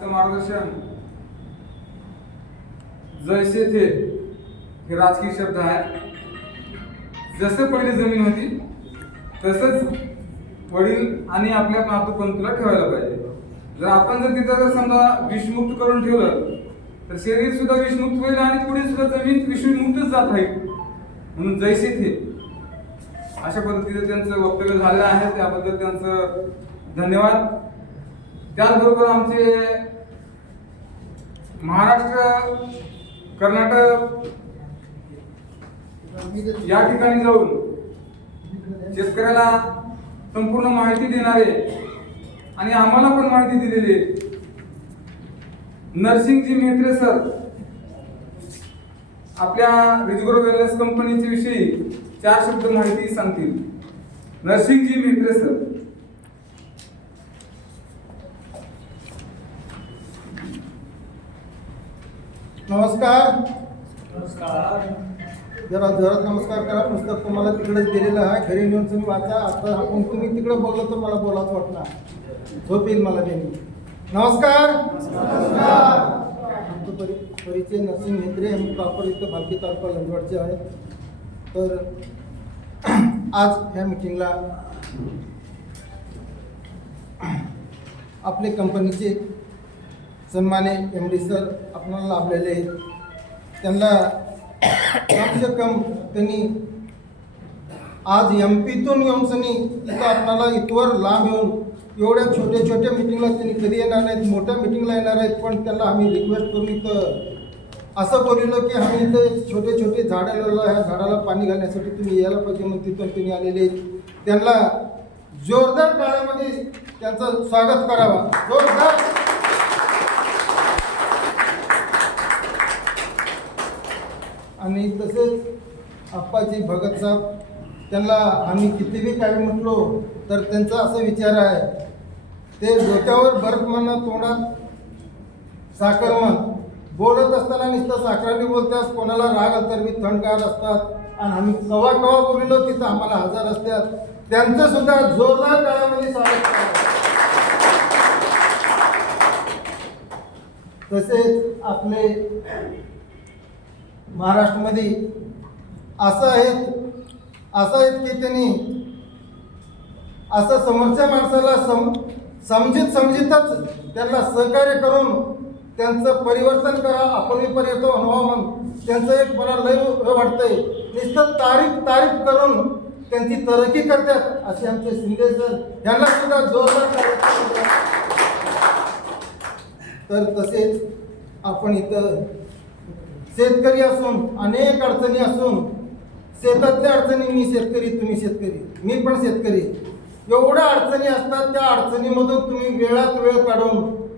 मार्गदर्शन जैसे थे हे राजकीय शब्द आहे. जसं पहिली जमीन होती तसंच वडील आणि आपल्या नातूपंतूला ठेवायला पाहिजे. जर आपण जर तिथं जर समजा विषमुक्त करून ठेवलं तर शरीर सुद्धा विषमुक्त होईल आणि पुढे सुद्धा जमीन विषमुक्तच जात राहील. म्हणून जैसे थे अशा पद्धतीने त्यांचं वक्तव्य झालेलं आहे. त्याबद्दल त्यांचं धन्यवाद. त्याचबरोबर आमचे महाराष्ट्र कर्नाटक या ठिकाणी जाऊन शेतकऱ्याला संपूर्ण माहिती देणारे आणि आम्हाला पण माहिती दिलेली नरसिंगजी मेहत्रे सर आपल्या रिजगुरू वेलनेस कंपनीच्या विषयी 4 शब्द माहिती सांगतील. नरसिंगजी मेहत्रे सर. नमस्कार. जरा जोरात नमस्कार करा. पुस्तक तुम्हाला तिकडेच दिलेलं आहे, घरी नेऊन तुम्ही वाचा. आता आपण तुम्ही तिकडे बोललो तर मला बोलाच वाटणार, झोप येईल मला त्यांनी. नमस्कार. आमचं परिचय नरसिंग मेहत्रे. आम्ही प्रॉपर इथं भालकी तालुका लंजवाडचे आहे. तर आज ह्या मिटिंगला आपले कंपनीचे सन्माने MD सर आपल्याला लाभलेले आहेत. त्यांना कम से कम त्यांनी आज MP तून येऊन सनी इथं आपल्याला इथवर लांब येऊन एवढ्या छोट्या छोट्या मिटिंगला त्यांनी कधी येणार नाहीत, मोठ्या मिटिंगला येणार आहेत. पण त्यांना आम्ही रिक्वेस्ट करून इथं असं बोललो की आम्ही इथं छोटे छोटे झाडं लावलं, ह्या झाडाला पाणी घालण्यासाठी तुम्ही यायला पाहिजे. मग तिथून त्यांनी आलेले त्यांना जोरदार टाळ्यामध्ये त्यांचं स्वागत करावं. जोरदार. आणि तसेच आप्पाजी भगत साहेब, त्यांना आम्ही कितीही काही म्हटलो तर त्यांचा असा विचार आहे, ते डोक्यावर बर्फ म्हणणं तोंडात साखर म्हण. बोलत असताना नुसतं साखराने बोलतात, कोणाला राग आला तर मी थंडगार असतात. आणि आम्ही कवा कवा बोललो तिथं आम्हाला हजर असतात. त्यांचं सुद्धा जोरदार काळामध्ये स्वागत करा. तसेच आपले महाराष्ट्रामध्ये असं आहेत की त्यांनी असं समोरच्या माणसाला समजितच त्यांना सहकार्य करून त्यांचं परिवर्तन करा, आपण पर्यंत अनुभव म्हणून त्यांचं एक मला लय वाटतंय. नुसतं तारीफ करून त्यांची तरक्की करतात असे आमचे शिंदे सर, यांना सुद्धा जोरदार. तर तसेच आपण इथं शेतकरी असून अनेक अडचणी असून, शेतातल्या अडचणी, मी शेतकरी तुम्ही शेतकरी, मी पण शेतकरी, एवढ्या अडचणी असतात. त्या अडचणीमधून तुम्ही वेळात वेळ काढून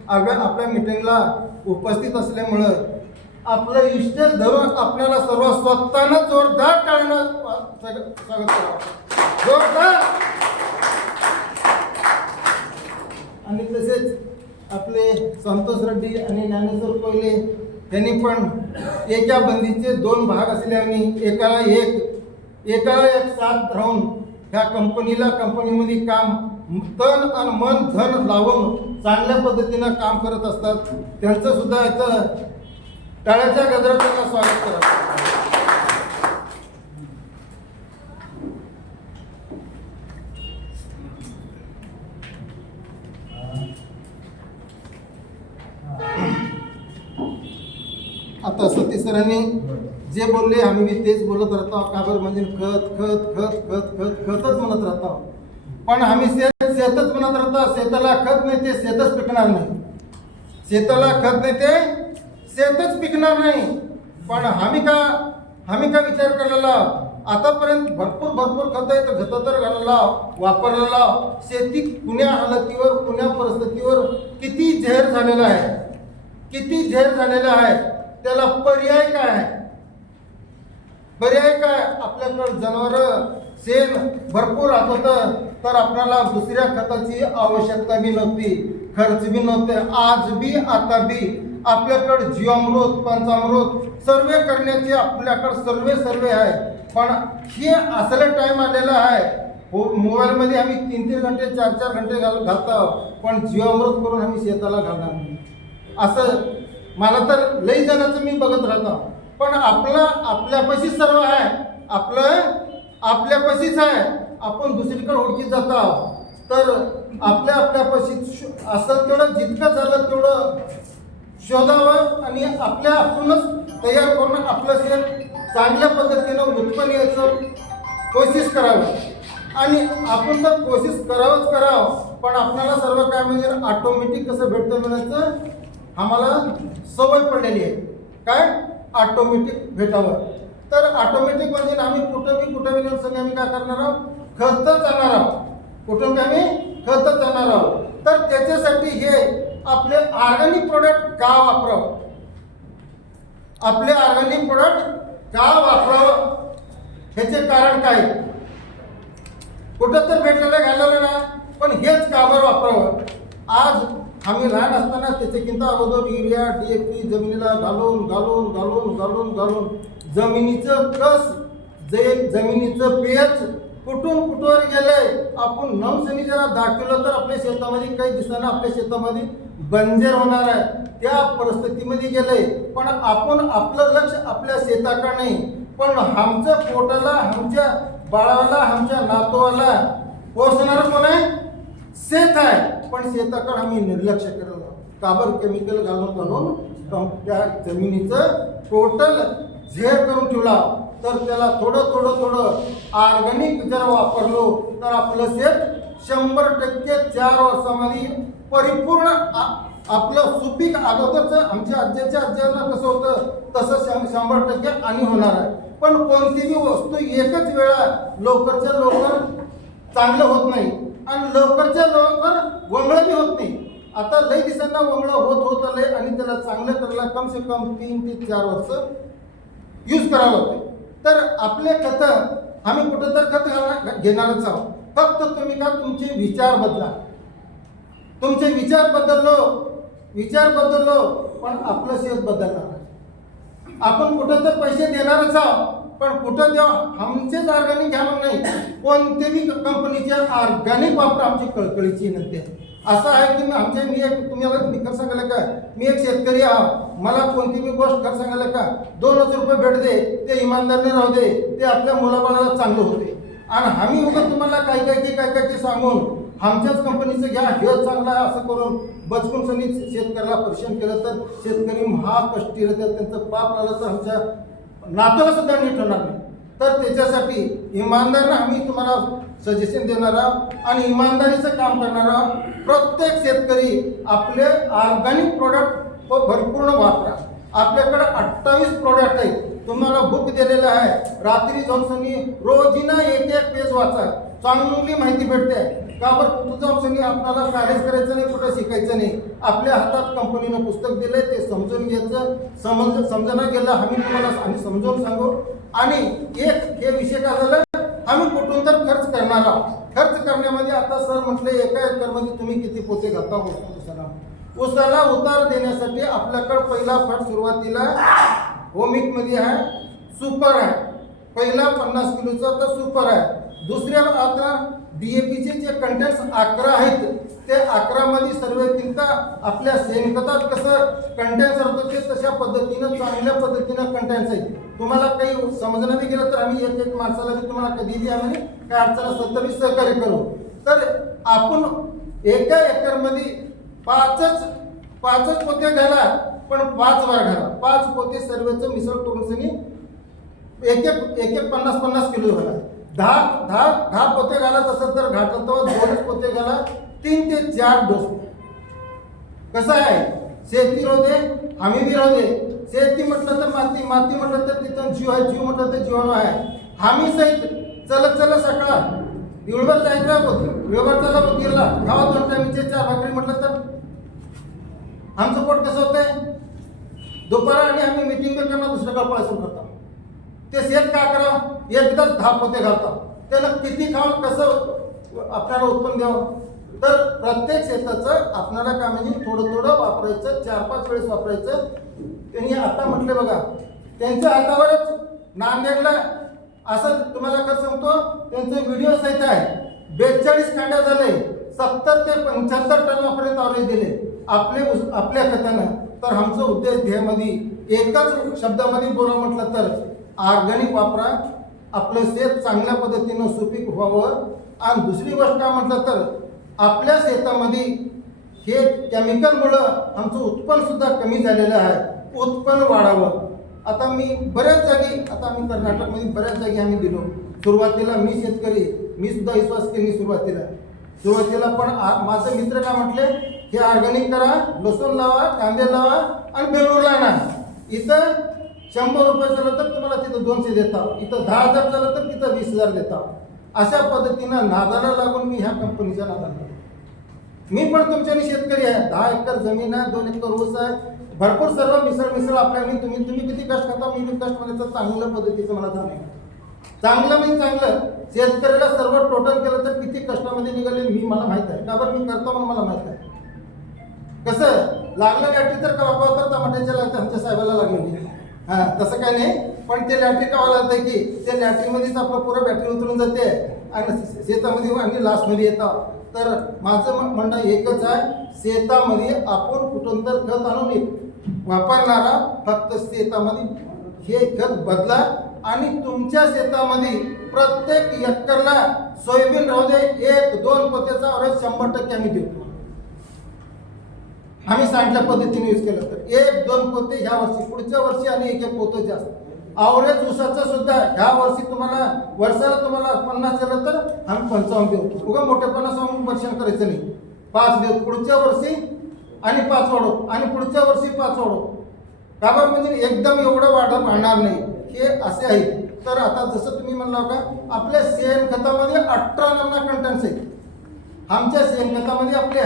आपल्या मिटिंगला उपस्थित असल्यामुळं आपलं इष्ट धरून आपल्याला सर्व स्वतःनं जोरदार टाळणं स्वागत करावं. जोरदार. आणि तसेच आपले संतोष रेड्डी आणि ज्ञानेश्वर कोयले त्यांनी पण एका बंदीचे 2 भाग असल्याने एकाला एक साथ राहून ह्या कंपनीमध्ये काम तन आणि मन धन लावून चांगल्या पद्धतीनं काम करत असतात. त्यांचं सुद्धा इथं टाळ्याच्या गजरात त्यांना स्वागत करा. आता सतीश सरांनी जे बोलले आम्ही तेच बोलत राहतो. का बरं म्हणजे खतच म्हणत राहतो. पण आम्ही शेतच म्हणत राहतो. शेताला खत नाही ते शेतच पिकणार नाही. शेताला खत नाही ते शेतच पिकणार नाही. पण आम्ही का विचार करायला आतापर्यंत भरपूर खत आहे तर खत तर घालायला वापरलेला. शेती कुण्या हालतीवर कुण्या परिस्थितीवर किती झेर झालेला आहे. त्याला पर्याय काय? आपल्याकडं जनावरं शेण भरपूर राहत होतं तर आपल्याला दुसऱ्या खताची आवश्यकता बी नव्हती, खर्च बी नव्हते. आज बी आता बी आपल्याकडं जीवामृत पंचामृत सर्वे करण्याचे आपल्याकडं सर्वे आहे. पण हे असलं टाईम आलेला आहे, मोबाईलमध्ये आम्ही 3-3 घंटे 4-4 घंटे घालतो, पण जीवामृत करून आम्ही शेताला घालणार नाही. असं मला तर लई जणांचं मी बघत राहतो. पण आपलं आपल्यापाशी सर्व आहे, आपलं आपल्यापाशीच आहे. आपण दुसरीकडे ओळखीत जात आहोत. तर आपल्यापाशी असं तेवढं जितकं झालं तेवढं शोधावं आणि आपणच तयार करून आपलं शेत चांगल्या पद्धतीनं उत्पन्न यायचं कोशिश करावी. आणि आपण तर कोशिश करावं, पण आपल्याला सर्व काय म्हणजे ऑटोमॅटिक कसं भेटतं म्हणायचं आम्हाला सवय पडलेली आहे. काय ऑटोमॅटिक भेटावं. तर ऑटोमॅटिक म्हणजे आम्ही कुठं नेऊन सगळे आम्ही काय करणार आहोत, खतच आणणार आहोत. कुठून काय आम्ही खतच आणणार आहोत. तर त्याच्यासाठी हे आपले ऑर्गॅनिक प्रोडक्ट का वापरावं, आपले ऑर्गॅनिक प्रोडक्ट का वापरावं ह्याचे कारण काय. कुठं तर भेटलेलं घालवलं ना, पण हेच का बरं वापरावं. आज आम्ही लहान असताना त्याच्याकिंत अगोदर युरिया DAP जमिनीला घालून जमिनीचं कस जमिनीचं पेच कुठवर गेलंय. आपण नवसनी जरा दाखवलं तर आपल्या शेतामध्ये काही दिसताना आपल्या शेतामध्ये बंजर होणार आहे, त्या परिस्थितीमध्ये गेलंय. पण आपण आपलं लक्ष आपल्या शेताकडे नाही, पण आमच्या पोटाला, आमच्या बाळाला, आमच्या नातवाला पोसणार कोण आहे, शेत आहे. पण शेताकडे आम्ही निर्लक्ष केलं. काबर केमिकल घालून त्या जमिनीचं टोटल झेर करून ठेवला. तर त्याला थोडं ऑर्गॅनिक जर वापरलो तर आपलं शेत 100% 4 वर्षामध्ये परिपूर्ण आपलं सुपीक. अगोदरच आमच्या आज्यांना कसं होतं तसं 100% आणि होणार आहे. पण कोणतीही वस्तू एकच वेळा लवकरच्या लवकर चांगलं होत नाही आणि लवकरच्या लवकर वंगळ बी होत नाही. आता लई दिवसांना वंगळ होत आले आणि त्याला चांगलं करायला कम से कम 3 ते 4 वर्ष यूज करावं लागते. तर आपले खत आम्ही कुठं तर खत घेणारच आहोत. फक्त तुम्ही का तुमचे विचार बदला. तुमचे विचार बदललो पण आपलं शेत बदलणार. आपण कुठं तर पैसे देणारच आहोत, पण कुठं द्या आमचेच ऑर्गॅनिक घ्या म्हणून नाही, कोणतेही कंपनीचे ऑर्गॅनिक वापरा. आमची कळकळीची विनंती आहे. असं आहे की तुम्ही खर्च सांगायला का, मी एक शेतकरी आहे, मला कोणतीही गोष्ट खर्च सांगायला का 2 रुपये भेट दे, ते इमानदारीने राहू दे, ते आपल्या मुलाबाळाला चांगलं होते. आणि आम्ही उगाच तुम्हाला काय सांगून आमच्याच कंपनीचं घ्या, हे चांगलं आहे असं करून बचकून सनी शेतकऱ्याला परेशान केलं तर शेतकरी महाकष्टी राहतात. त्यांचं पाप लागलं तर आमच्या नात्याला सुद्धा नीट होणार नाही. तर त्याच्यासाठी इमानदारीनं आम्ही तुम्हाला सजेशन देणार आहोत आणि इमानदारीचं काम करणार आहोत. प्रत्येक शेतकरी आपले ऑर्गॅनिक प्रोडक्ट भरपूर्ण वापरा. आपल्याकडे 28 प्रोडक्ट आहेत. तुम्हाला बुक दिलेलं आहे. रात्री जाऊन सनी रोजीना एक पेज वाचा, चांगली माहिती भेटते. का बरं कुठं जाऊन सनी आपल्याला कार्यच करायचं नाही, कुठं शिकायचं नाही. आपल्या हातात कंपनीनं पुस्तक दिलंय, ते समजून घ्यायचं. समजणं गेलं आम्ही समजावून सांगू. आणि एक हे विषय काय झालं, आम्ही कुठून तर खर्च करणार आहोत. खर्च करण्यामध्ये आता सर म्हटले 1 एकरमध्ये तुम्ही किती पोते घालता उसाला उतार देण्यासाठी आपल्याकडे पहिला फट सुरुवातीला होमिकमध्ये आहे, सुपर आहे. पहिला 50 किलोचा तर सुपर आहे. दुसऱ्या आता DAPचे जे कंटेंट्स 11 आहेत, ते 11 मध्ये सर्व किंता आपल्या शेणखतात कसं कंटेंट्स होतं ते तशा पद्धतीनं चांगल्या पद्धतीनं कंटेंट्स आहेत. तुम्हाला काही समजणं नाही गेलं तर आम्ही एक माणसाला बी तुम्हाला कधीही आम्ही काय अडचण असलं तरी सहकार्य करू. तर आपण 1 एकरमध्ये पाचच पोते घाला, पण 5 वार घाला. 5 पोते सर्वचं मिसळ करून सनी एक 50 किलो घाला. 10 पोते घाला. तसं तर घाटल तर 2 पोते घाला. 3 ते 4 डोस. कसं आहे, शेती राहू दे, आम्ही बी राहू दे. शेती म्हटलं तर माती म्हटलं तर तिथं जीव आहे, जीव म्हटलं तर जीवाणू आहे. आम्ही सहित चला सकाळ विळवर जायचं, विळवर चला गिरला खावा 2 टाइमचे 4 भाकरी म्हटलं तर आमचं पोट कसं होतंय. दुपारा आणि आम्ही मिटिंग करणार, दुसऱ्याकडे पळायचं करतो. ते शेत काय करावं, एकदाच 10 पोते घालतात. त्याला किती खाऊन कसं आपल्याला उत्पन्न द्यावं. तर प्रत्येक शेताचं आपल्याला काय म्हणजे थोडं वापरायचं, 4-5 वेळेस वापरायचं. त्यांनी आता म्हटलं बघा, त्यांच्या हातावरच नांदेडला असं तुम्हाला कसं सांगतो, त्यांचे व्हिडिओ सहित आहे. 42 कांड्या झाले, 70 ते 75 टनापर्यंत ऑर्डर दिले. आपल्या खतानं, तर आमचं उद्देश ध्येयामध्ये एकच शब्दामध्ये बोला म्हटलं तर ऑर्गॅनिक वापरा, आपलं शेत चांगल्या पद्धतीनं सुपीक व्हावं. आणि दुसरी गोष्ट काय म्हटलं तर आपल्या शेतामध्ये हे केमिकलमुळं आमचं उत्पन्न सुद्धा कमी झालेलं आहे, उत्पन्न वाढावं. आता मी बऱ्याच जागी, आता आम्ही कर्नाटकमध्ये बऱ्याच जागी आम्ही दिलो. सुरुवातीला मी शेतकरी, मी सुद्धा विश्वास केली सुरुवातीला पण माझे मित्र काय म्हटले, हे ऑर्गॅनिक करा, लसूण लावा, कांदे लावा आणि बेंगळूरला आणा. इथं 100 रुपये झालं तर तुम्हाला तिथं 200 देता, इथं 10,000 झालं तर तिथं 20,000 देता. अशा पद्धतीनं नादाला लागून मी ह्या कंपनीच्या नादाला. मी पण तुमच्यानी शेतकरी आहे, 10 एकर जमीन आहे, 2 एकर ऊस आहे, भरपूर सर्व मिसळ आपल्या. तुम्ही किती कष्ट करता, मी कष्ट मध्ये तर चांगल्या पद्धतीचं मला जाणवलं. चांगलं म्हणजे चांगलं, शेतकऱ्याला सर्व टोटल केलं तर किती कष्टामध्ये निघाले मला माहित आहे. का बरं मी करतो म्हणून मला माहित आहे. कसं लागलं लॅटरी तर का बाबा तर टमाट्याच्या लागते आमच्या साहेबाला लागलेली. हां तसं काय नाही, पण ते लॅटरी का लागतं की ते लॅटरीमध्येच आपलं पुरं बॅटरी उतरून जाते आणि शेतामध्ये आणि लास्टमध्ये येतं. तर माझं म्हणणं एकच आहे, शेतामध्ये आपण कुठून तर खत आणून वापरणारा फक्त शेतामध्ये हे खत बदला. आणि तुमच्या शेतामध्ये प्रत्येक एकरला सोयाबीन राहू दे, 1-2 पोत्याचा अवरेज 100% आम्ही देतो. आम्ही सांगितल्या पद्धतीने यूज केलं तर 1-2 पोते ह्या वर्षी, पुढच्या वर्षी आणि 1-1 पोतं जास्त. अवरेज ऊसाचं सुद्धा ह्या वर्षी तुम्हाला वर्षाला तुम्हाला 50 झालं तर आम्ही 55 देऊ. उगा मोठेपणा सांगून वर्षण करायचं नाही. 5 देऊ, पुढच्या वर्षी आणि 5 वाढव आणि पुढच्या वर्षी 5 वाढव. का बरं म्हणजे एकदम एवढं वाढणार नाही, हे असे आहे. तर आता जसं तुम्ही म्हणला का आपल्या शेणखतामध्ये 18 नमुना कंटेंट्स आहेत. आमच्या शेणखतामध्ये आपल्या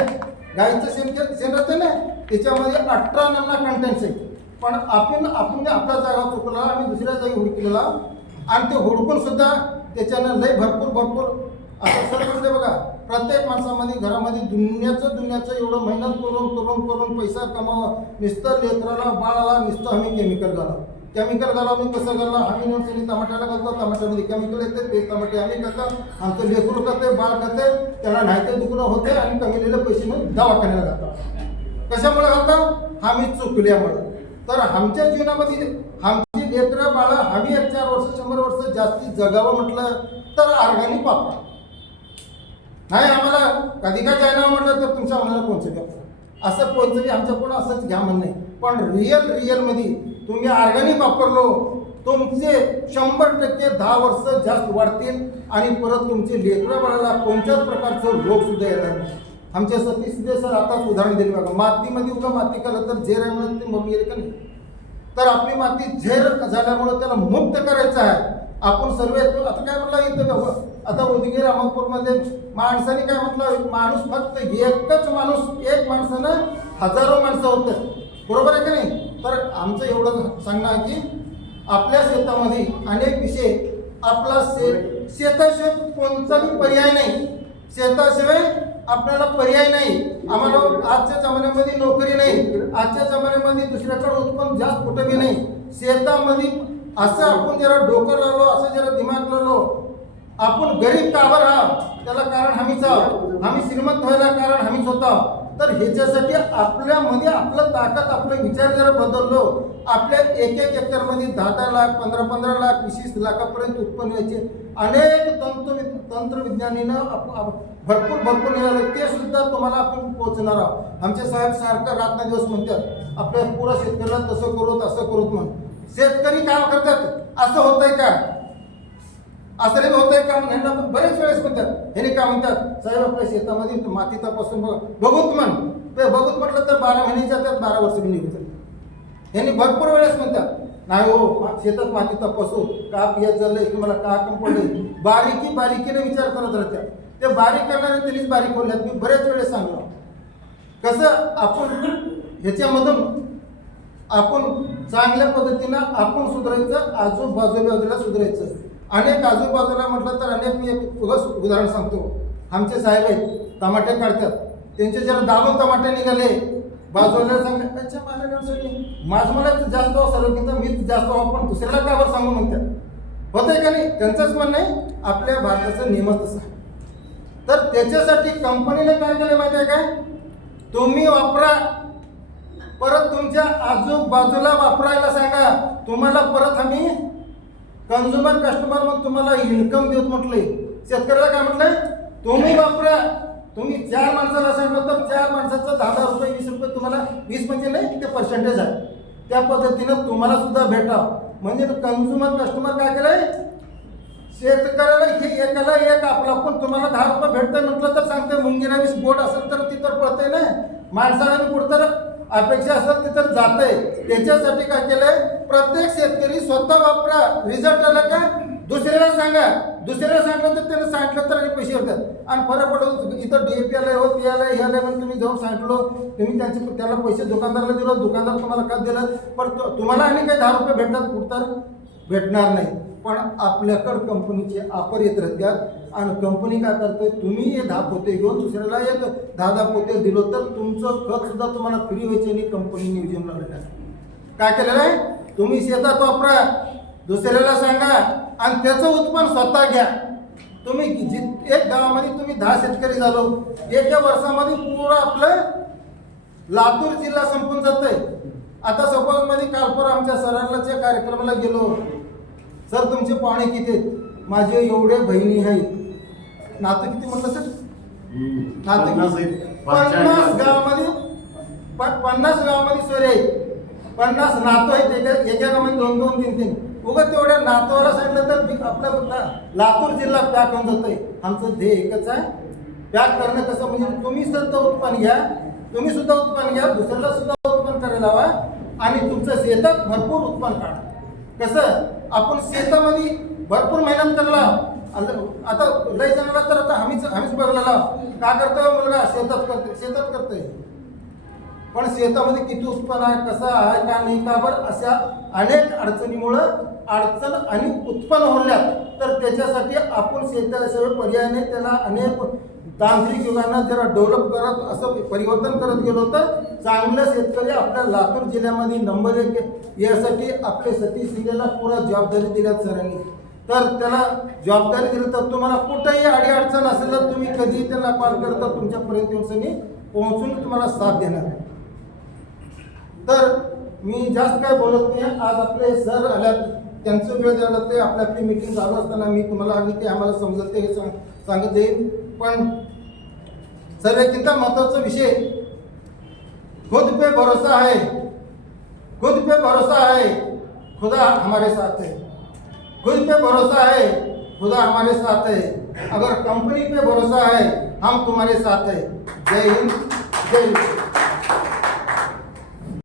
गाईचं शेण राहतं ना, त्याच्यामध्ये 18 नमुना कंटेंट्स आहेत. पण आपण आपला जागा चुकला आणि दुसऱ्या जागी हुडकलेला आणि ते हुडकून सुद्धा त्याच्यानं लय भरपूर आता सर म्हणजे बघा प्रत्येक माणसामध्ये घरामध्ये दुनियाचं एवढं मेहनत करून पैसा कमावा, नुसतं लेकराला बाळाला नुसतं आम्ही केमिकल घालावं. मी कसं घालला, आम्ही नोट्सनी टमाट्याला घालतो, टमाट्यामध्ये केमिकल येते, ते टमाटे आम्ही खातो, आमचं लेकरू खाते, बाळ खाते, त्याला नाही ते दुखणं होते आणि कमीलेले पैसे म्हणून दवाखान्याला घालतो. कशामुळे घालतो, आम्ही चुकल्यामुळे. तर आमच्या जीवनामध्ये आमची लेकरं बाळा आम्ही 4 वर्ष 100 वर्ष जास्ती जगावं म्हटलं तर ऑर्गॅनिक वापरा. नाही आम्हाला कधी काय जायना म्हटलं तर तुमच्या मनाला पोहोचू द्या, असं पोहोचली आमचं कोण असंच घ्या म्हणणं नाही. पण रिअलमध्ये तुम्ही ऑर्गॅनिक वापरलो, तुमचे 100% 10 वर्ष जास्त वाढतील आणि परत तुमचे लेकरं बाळाला कोणत्याच प्रकारचं रोग सुद्धा येणार नाही. आमच्या सतीश सर आताच उदाहरण दिले बघा, मातीमध्ये उगा माती केलं तर झेर आहे म्हणून ते मग गेले का नाही. तर आपली माती झेर झाल्यामुळे त्याला मुक्त करायचं आहे. आपण सर्व आता काय म्हटलं इथं आता उदगीर अहमदपूरमध्ये माणसाने काय म्हटलं, माणूस फक्त एक माणसानं हजारो माणसं होतं, बरोबर आहे का नाही. तर आमचं एवढं सांगणं आहे की आपल्या शेतामध्ये अनेक विषय, आपला शेताशिवाय कोणताही पर्याय नाही. शेताशिवाय आपल्याला पर्याय नाही. आम्हाला आजच्या जमान्यामध्ये नोकरी नाही, आजच्या जमान्यामध्ये दुसऱ्याकडे उत्पन्न जास्त कुठं बी नाही. शेतामध्ये असं आपण जरा डोकं लावलो, असं जरा दिमाग लावलो, आपण गरीब काबर आहोत त्याला कारण आम्हीच आहोत, आम्ही श्रीमंत व्हायला कारण आम्हीच होतो. तर ह्याच्यासाठी आपल्यामध्ये आपलं ताकद, आपले विचार जरा बदललो, आपल्या 1 एकरमध्ये 10 लाख 15 लाख 20 लाखापर्यंत उत्पन्न व्हायचे अनेक तंत्रविज्ञानीनं भरपूर निघाले, ते सुद्धा तुम्हाला आपण पोहोचणार आहोत. आमचे साहेब सारखं रात्र दिवस म्हणतात आपल्या पुरा शेतकऱ्याला तसं करूत म्हणून. शेतकरी काम करतात असं होतंय का, असं होतंय का म्हणून बरेच वेळेस म्हणतात. हे काय म्हणतात, साहेब आपल्या शेतामध्ये माती तपासून बघूत म्हटलं तर 12 महिने जातात, 12 वर्ष बी निघून जातात. यांनी भरपूर वेळेस म्हणतात नाही हो शेतात माती तपासून का पियात झालंय, तुम्हाला का कम पडले, बारीकीने विचार करत राहतात. ते बारीक करणारे त्यांनीच बारीक बोलल्यात. मी बरेच वेळेस सांगलो कसं आपण ह्याच्यामधून आपण चांगल्या पद्धतीनं आपण सुधारायचं, आजूबाजूला सुधारायचं. अनेक आजूबाजूला म्हटलं तर अनेक, मी एक उदाहरण सांगतो. आमचे साहेब आहेत टमाटे काढतात, त्यांचे जरा दाबून टमाटे निघाले, बाजूला सांगले अच्छा माझं मला जास्त सर्व तिथं मीच जास्त पण दुसऱ्याला कावर सांगू म्हणतात. होतंय का नाही, त्यांचंच म्हणणं आहे. आपल्या भारताचं नियमच तसं आहे. तर त्याच्यासाठी कंपनीने काय केलं माहिती आहे काय, तुम्ही वापरा, परत तुमच्या आजूबाजूला वापरायला सांगा. तुम्हाला परत आम्ही कन्झ्युमर कस्टमर मग तुम्हाला इन्कम देत म्हटलंय. शेतकऱ्याला काय म्हटलंय, तुम्ही वापरा. तुम्ही 4 माणसाला सांगितलं तर 4 माणसाचं 10 रुपये 20 रुपये तुम्हाला 20 म्हणजे नाही ते पर्सेंटेज आहे. त्या पद्धतीनं तुम्हाला सुद्धा भेटावं. म्हणजे कन्झ्युमर कस्टमर काय केलंय, शेतकऱ्याला हे एकाला एक आपला पण तुम्हाला 10 रुपये भेटतंय म्हटलं तर सांगते. मुंगीरा वीस बोट असेल तर ती तर पळतंय ना. माणसाला कुठं अपेक्षा असेल ते तर जातंय. त्याच्यासाठी काय केलंय, प्रत्येक शेतकरी स्वतः वापरा. रिझल्ट आला का दुसऱ्याला सांगा. दुसऱ्याला सांगितलं तर त्याने सांगितलं तर आणि पैसे होतात आणि फरक पडतो. इथं DAP आलंय हो ते आलंय हे आलंय म्हणून तुम्ही जाऊन सांगितलं, तुम्ही त्याला पैसे दुकानदाराला दिलं, दुकानदार तुम्हाला खत दिलं, पण तुम्हाला आणि काही 10 रुपये भेटतात कुठं तर भेटणार नाही. पण आपल्याकडं कंपनीचे ऑफर येत राहतात आणि कंपनी काय करते, तुम्ही हे 10 पोते घेऊन दुसऱ्याला एक 10 पोते दिलो तर तुमचं खत सुद्धा तुम्हाला फ्री व्हायचे आणि कंपनी नियोजन लावलेलं आहे. काय केलेलं आहे, तुम्ही शेतात वापरा, दुसऱ्याला सांगा आणि त्याचं उत्पन्न स्वतः घ्या. तुम्ही एक गावामध्ये तुम्ही 10 शेतकरी झालो, एका वर्षामध्ये पूर्ण आपलं लातूर जिल्हा संपून जातंय. आता सपोज मध्ये कालपूर आमच्या सरांच्या कार्यक्रमाला गेलो. सर तुमचे पाहुणे किती आहेत? माझे एवढे बहिणी आहेत. नातं किती म्हटलं सर? नातं 50 गावामध्ये 50 गावामध्ये सोयरे आहेत. 50 नातं आहेत. एका गावामध्ये 2-2, 3-3. उगाच तेवढ्या नातवाला सांगितलं तर आपला लातूर जिल्हा पॅक होऊन जातोय. आमचं ध्येय एकच आहे, पॅक करणं. कसं म्हणजे तुम्ही सुद्धा उत्पन्न घ्या, तुम्ही सुद्धा उत्पन्न घ्या, दुसऱ्याला सुद्धा उत्पन्न करायला हवा आणि तुमचं शेतात भरपूर उत्पन्न काढा. कसं आपण शेतामध्ये भरपूर मेहनत करला. आता लय जणांना तर आता आम्हीच बघलेला का करतोय मुलगा शेतात करतोय, पण शेतामध्ये किती उत्पन्न आहे, कसं आहे का नाही का बरं, अशा अनेक अडचणीमुळं अडचण आणि उत्पन्न होण्यात. तर त्याच्यासाठी आपण शेताशिवाय पर्याय नाही. त्याला अनेक तांत्रिक युगांना जरा डेव्हलप करत असं परिवर्तन करत गेलो तर चांगलं शेतकरी आपल्या लातूर जिल्ह्यामध्ये नंबर 1 यासाठी आपले सतीश शिंदेला पुरा जबाबदारी दिल्यात सरांनी. तर त्याला जबाबदारी दिली तर तुम्हाला कुठेही अडीअडचण असेल तर तुम्ही कधी त्याला कॉल केला तर तुमच्यापर्यंत येऊन पोहोचून तुम्हाला साथ देणार. तर मी जास्त काय बोलत नाही. आज आपले सर आल्यात, त्यांचं वेळ झालं ते आपली मीटिंग चालू असताना मी तुम्हाला आणि ते आम्हाला समजत हे सांगत जाईल. पण सर्वात महत्वाचा विषय, खुद पे भरोसा है, खुद पे भरोसा है, खुदा हमारे साथ है. खुद पे भरोसा है, खुदा हमारे साथ है. अगर कंपनी पे भरोसा है, हम तुम्हारे साथ है. जय हिंद, जय हिंद.